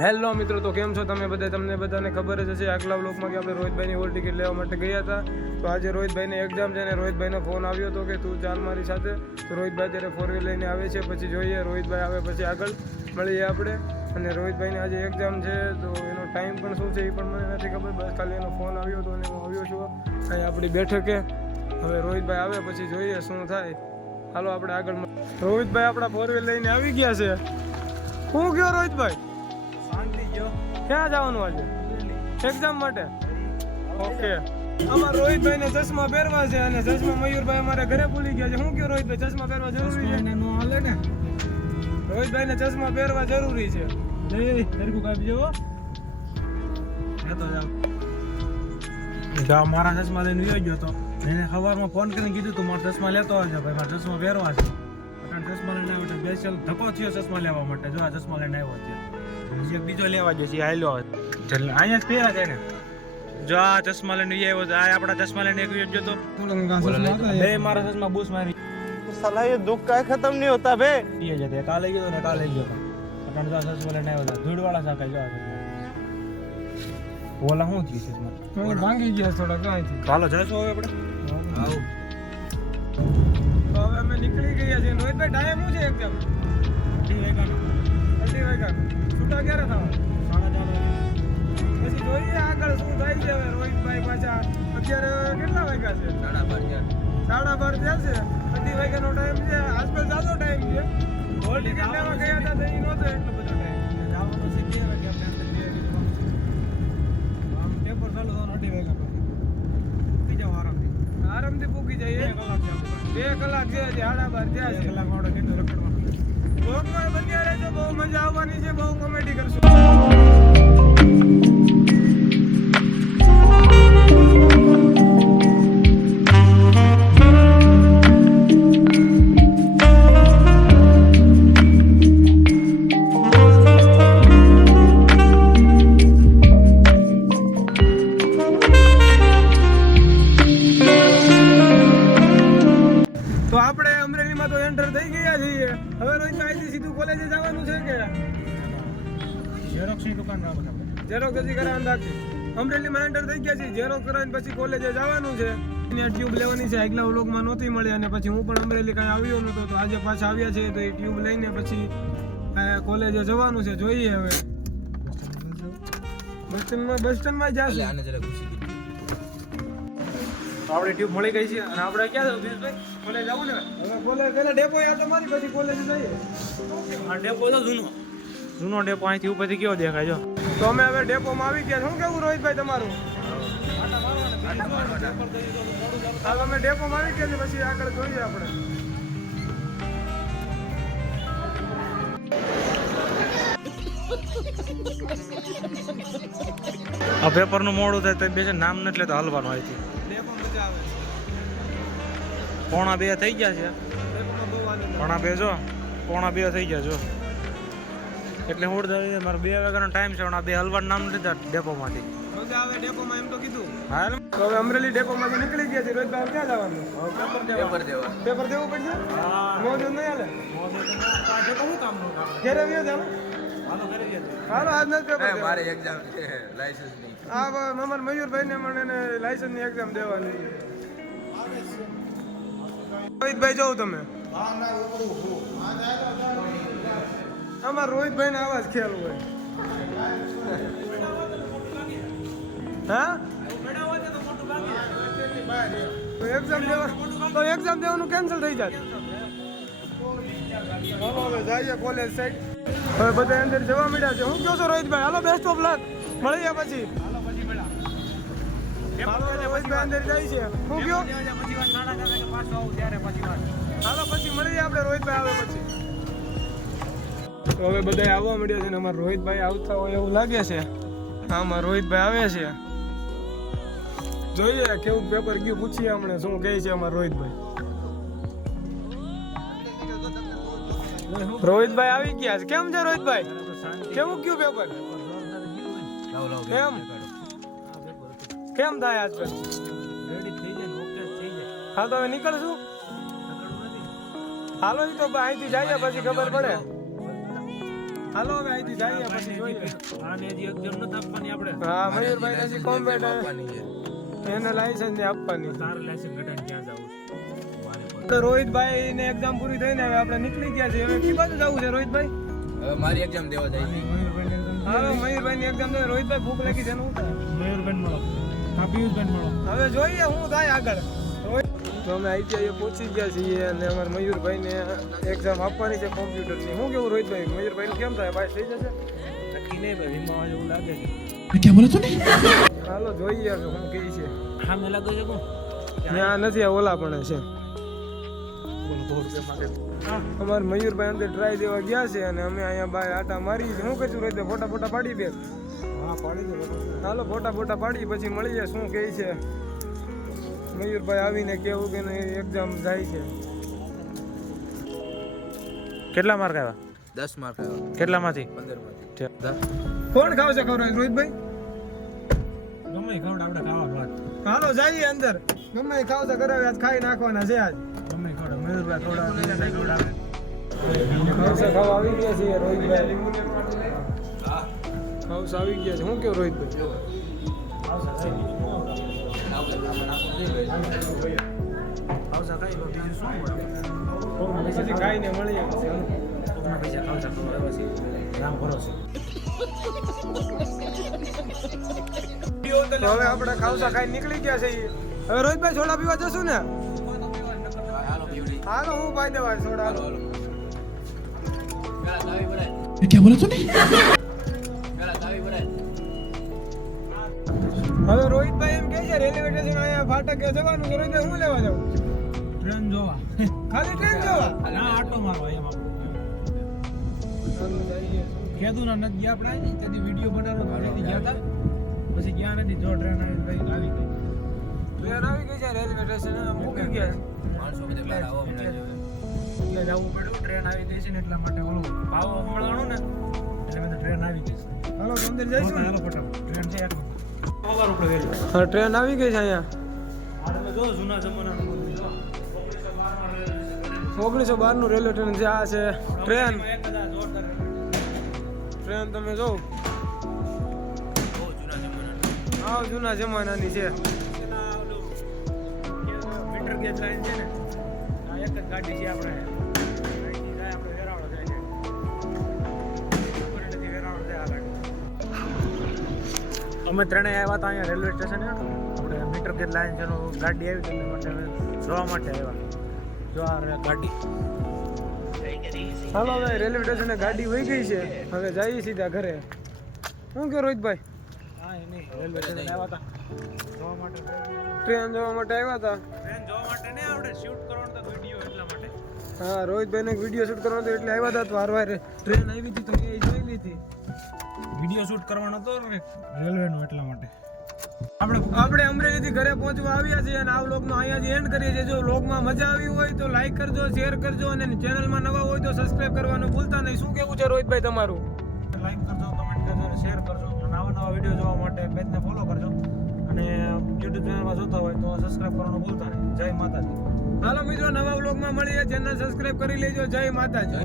Hello મિત્રો, તો કેમ છો તમે બધા? તમને બધાને ખબર જ હશે, આગલા બ્લોકમાં કે આપણે રોહિતભાઈની હોલ ટિકિટ લેવા માટે ગયા હતા. તો આજે રોહિતભાઈને એક્ઝામ છે ને રોહિતભાઈનો ફોન આવ્યો હતો કે તું ચાલ મારી સાથે. તો રોહિતભાઈ અત્યારે ફોર વ્હીલ લઈને આવે છે, પછી જોઈએ, રોહિતભાઈ આવે પછી આગળ મળીએ આપણે. અને રોહિતભાઈને આજે એક્ઝામ છે, તો એનો ટાઈમ પણ શું છે એ પણ મને નથી ખબર. બસ ખાલી એનો ફોન આવ્યો હતો અને હું આવ્યો છું. અહીં આપણી બેઠકે. હવે રોહિતભાઈ આવે, પછી જોઈએ શું થાય. હાલો, આપણે આગળ રોહિતભાઈ આપણા ફોર વ્હીલ લઈને આવી ગયા છે. હું ગયો, રોહિતભાઈ? ક્યાં જવાનું આજે? એક્ઝામ માટે? ઓકે અમાર રોહિતભાઈ ને ચશ્મા પહેરવા છે અને ચશ્મા મયુરભાઈ અમારે ઘરે ભૂલી ગયા છે. શું કયો રોહિતભાઈ ચશ્મા પહેરવા જરૂરી છે? નો હાલે ને. રોહિતભાઈ ને ચશ્મા પહેરવા જરૂરી છે. લે તરકુ કાપી જવો જાવ જા મારા ચશ્મા લઈને વિયો ગયો તો. એને સવારમાં ફોન કરીને કીધું તું મારા ચશ્મા લેતો આવજો ભાઈ મારા ચશ્મા પહેરવા છે. ચશ્મા લઈને આવ્યો એટલે બેસેલ ધક્કો થયો ચશ્મા લેવા માટે. જો આ ચશ્મા લઈને આવ્યો છે એક બીજો લેવા જશે હાલ્યો ચાલ અહીંયા જ પહેરા છે ને. જો આ ચશ્મા લઈને આવ્યો આ આપણા ચશ્મા લઈને એક યોજ જતો બે મારા ચશ્મા બૂસ મારી. સલાહ એ દુઃખ કાય ખતમ નહીં હોતા બે એ જતે કાલ ગયો ને કાલે લઈ ગયો પણ તો ચશ્મા લઈને આવ્યો ધૂળ વાળા સાકા જો ઓલા શું થયું ચશ્મા? ભાંગી ગયા થોડા કાંઈ થયું ચાલો જઈશું હવે આપણે? આવો. હવે અમે નીકળી ગયા છે રોહિતભાઈ ટાઈમ શું છે એકદમ? અઢી વાગ્યાનો. અઢી વાગ્યાનો. છૂટા ક્યારે થવા પછી જોઈએ. આગળ શું થાય છે હવે રોહિતભાઈ પાછા અત્યારે કેટલા વાગ્યા છે સાડા બાર સાડા બાર થયા છે. અઢી વાગ્યાનો ટાઈમ છે આજકાલ જાજો ટાઈમ છે હોલ ટિકિટ લેવા ગયા હતા તો એ નહોતો એટલો બધો ટાઈમ આરામથી પૂકી જઈએ બે કલાક છે સાડા બાર થયા છે બ્લોગમાં બન્યા રહેજો બહુ મજા આવવાની છે બહુ કોમેડી કરશું. અહીંથી સીધું કોલેજે જવાનું છે કે? ઝેરોક્સની દુકાન હજી કરાવવાનું થઈ ગયા છે ઝેરોક્ષ કરાવીને પછી કોલેજે જવાનું છે. એને ટ્યુબ લેવાની છે આગલા વ્લોગમાં નહોતી મળી અને પછી હું પણ અમરેલી કાંઈ આવ્યો નહોતો તો આજે પાછા આવ્યા છે તો એ ટ્યુબ લઈને પછી કોલેજે જવાનું છે જોઈએ હવે. બસ સ્ટેન્ડમાં બસ સ્ટેન્ડમાં જશે. આપણે ટ્યુબ મળી ગઈ છે અને આપણે ક્યાં જવું દિનેશભાઈ કોલેજ જવું ને હવે કોલેજ પહેલા ડેપો યાદ મારી પછી કોલેજ જઈએ. આ ડેપો તો જૂનો. જૂનો ડેપો અહીંથી ઉપરથી કેવો દેખાય જો. તો અમે હવે ડેપોમાં આવી ગયા શું કેવું રોહિતભાઈ તમારું? હાલ અમે ડેપોમાં આવી ગયા છે પછી આગળ જોઈએ આપણે. આ પેપરનું મોડું થાય તો બે નામ નથી લેતો હાલવાનું અહીંથી. પોણા બે થઈ ગયા છે. પોણા બે જો. પોણા બે થઈ ગયા જો. એટલે હું ઉડતા મારે બે વાગ્યાનો ટાઈમ છે પણ આ બે હલવાડ નામ લીધા ડેપોમાંથી. હાલ. હવે અમરેલી ડેપોમાં તો નીકળી ગયા છે. રોજ ક્યાં જવાનું? પેપર દેવા. પેપર લાયસન્સની હા. મારા મયુરભાઈને મને લાયસન્સની એક્ઝામ દેવાની રોહિતભાઈ જોઉં તમે. અમાર રોહિતભાઈ ને આવા જ ખ્યાલ હોય. હા? એક્ઝામ એક્ઝામ દેવાનું કેન્સલ થઈ જાય. કોલેજ સાઈડ હવે બધા અંદર જવા મળ્યા છે. હું કહો છો રોહિતભાઈ? હાલો બેસ્ટ ઓફ લક મળી કયો હાલો પછી. હવે બધા આવવા મળ્યા છે ને અમારા રોહિતભાઈ આવતા હોય એવું લાગે છે. અમારા રોહિતભાઈ આવે છે. જોઈએ કેવું પેપર ગયું. પૂછીએ હમણે શું કહે છે અમારા રોહિતભાઈ. રોહિતભાઈ આવી ગયા છે. કેમ છે રોહિતભાઈ? કેવું ગયું પેપર કેમ? કેમ થાય આજકાલ હા તો હવે નીકળશું? હાલો એ તો અહીંથી જઈએ પછી ખબર પડે. હાલો હવે અહીંથી જઈએ પછી જોઈએ. આને હજી exam નથી આપવાની આપણે. હા મયુરભાઈ હજી કોમ્બેટ આપવાની છે. એને લાયસન્સ ને આપવાની. તારે લાયસન્સ કઢાઈને ક્યાં જવું તો રોહિતભાઈ ને એક્ઝામ પૂરી થઈને હવે આપણે નીકળી ગયા છે હવે કઈ બાજુ જવું છે રોહિતભાઈ? હવે મારી એક્ઝામ દેવા જાય છે. હાલો મયુરભાઈ ની એક્ઝામ રોહિતભાઈ ભૂખ લાગી છે મળો હા મળો. હવે જોઈએ શું થાય આગળ. તો અમે આઈટીઆઈ પહોંચી ગયા છીએ અને અમારા મયુરભાઈ ને એક્ઝામ આપવાની છે કોમ્પ્યુટરની શું કેવું રોહિતભાઈ? મયુરભાઈ કેમ થાય? પાસ થઈ જશે? નક્કી નહીં ભાઈ વીમા જેવું લાગે છે. હાલો જોઈએ હવે શું કહે છે. હા મેં લાગે છે કોણ? ત્યાં નથી આ ઓલા પણ છે. અમારે મયુરભાઈ અંદર ટ્રાય દેવા ગયા છે અને અમે અહીંયા ભાઈ આટા મારી છે. શું કરશું રોહિતભાઈ ફોટા ફોટા પાડી દે. હા પાડી દે હાલો ફોટા. ફોટા પાડી પછી મળીએ શું કહે છે. મયુરભાઈ આવીને કેવું કે એક્ઝામ જાય છે. કેટલા માર્ક આવ્યા? દસ માર્ક આવ્યા. કેટલામાંથી? પંદરમાંથી કોણ ખાવશે ખબર રોહિતભાઈ? ગમે ખવડ આપણે ખાવા ભાત હાલો જઈએ અંદર. ગમે ખાવ છે કરાવે આજ ખાઈ નાખવાના છે આજ. મયુરભાઈ ખાવા આવી ગયા છે રોહિતભાઈ ખાવશે આવી ગયા છે. શું કેવું રોહિતભાઈ? ખાવસા ખાઈને મળીએ પૈસા ખાવસા રામ ભરોસે હવે આપણે ખાવસા ખાઈ નીકળી ગયા છે હવે રોહિતભાઈ છોડા પીવા જશું ને? હાલો. હું પાઈ દેવા સોડા ભરાય. પેલા દાવી હવે રોહિતભાઈ એમ કહે છે રેલવે સ્ટેશન અહીંયા ફાટક જવાનું છે રોહિતભાઈ હું લેવા જાઉં? ટ્રેન જોવા. ખાલી ટ્રેન જોવા? ના આટો મારો અહીંયા આપણે કેદુના નથી ગયા આપણે તેથી વીડિયો બનાવવાનો તો ગયા હતા? પછી ગયા નથી જો ટ્રેન આવી ગઈ. ટ્રેન આવી ગઈ છે રેલવે સ્ટેશન મૂકી ગયા એટલે જવું પડ્યું ટ્રેન આવી ગઈ છે ને એટલા માટે ઓલું ભાવ મળવાનું ને એટલે મેં ટ્રેન આવી ગઈ છે. હાલો તો જઈશું ને? હાલો ફટાફટ. ટ્રેન છે ઉપર હા ટ્રેન આવી ગઈ છે અહીંયા. તમે જો જૂના જમાનાનું ઓગણીસો બારનું રેલવે ટ્રેન છે આ છે ટ્રેન. ટ્રેન. તમે જો જૂના જમાનાનું. છે. મીટર ગેજ લાઈન છે ને? એક જ ગાડી છે આપણે. અહીંથી જાય આપણે વેરાવળ જાય છે. ઉપરેથી વેરાવળ જાય આ ગાડી અમે ત્રણેય આવ્યા હતા અહીંયા રેલવે સ્ટેશન આપણે મીટર ગેજ લાઈન છે ગાડી આવી તેના માટે અમે જોવા માટે આવ્યા. જો આ ગાડી. હાલો હવે રેલવે સ્ટેશને ગાડી વહી ગઈ છે. હવે જઈએ સીધા ઘરે. શું કે રોહિતભાઈ? હા એ નહીં રેલવે સ્ટેશન આવ્યા હતા. જોવા માટે ટ્રેન જોવા માટે આવ્યા હતા. ટ્રેન જોવા માટે નહીં આપણે શૂટ કરવાનું તો હા રોહિતભાઈને વીડિયો શૂટ કરવાનો હતો એટલે આવ્યા હતા તો વાર વાર ટ્રેન આવી હતી તો એ જોઈ લીધી. વીડિયો શૂટ કરવાનો હતો ને રેલવેનો એટલા માટે. આપણે આપણે અમરેલીથી ઘરે પહોંચવા આવ્યા છીએ અને આ વ્લોગનો અહીંયા જ એન્ડ કરીએ છીએ. જો વ્લોગમાં મજા આવી હોય તો લાઈક કરજો શેર કરજો અને ચેનલમાં નવા હોય તો સબસ્ક્રાઇબ કરવાનું ભૂલતા નહીં. શું કેવું છે રોહિતભાઈ તમારું? લાઈક કરજો કમેન્ટ કરજો અને શેર કરજો. અને આવા નવા વીડિયો જોવા માટે પેજને ફોલો કરજો. અને યુટ્યુબ ચેનલમાં જોતા હોય તો સબસ્ક્રાઇબ કરવાનું ભૂલતા નહીં. જય માતાજી. હાલો મિત્રો નવા બ્લોગમાં મળીએ. ચેનલ સબસ્ક્રાઇબ કરી લેજો. જય માતાજી.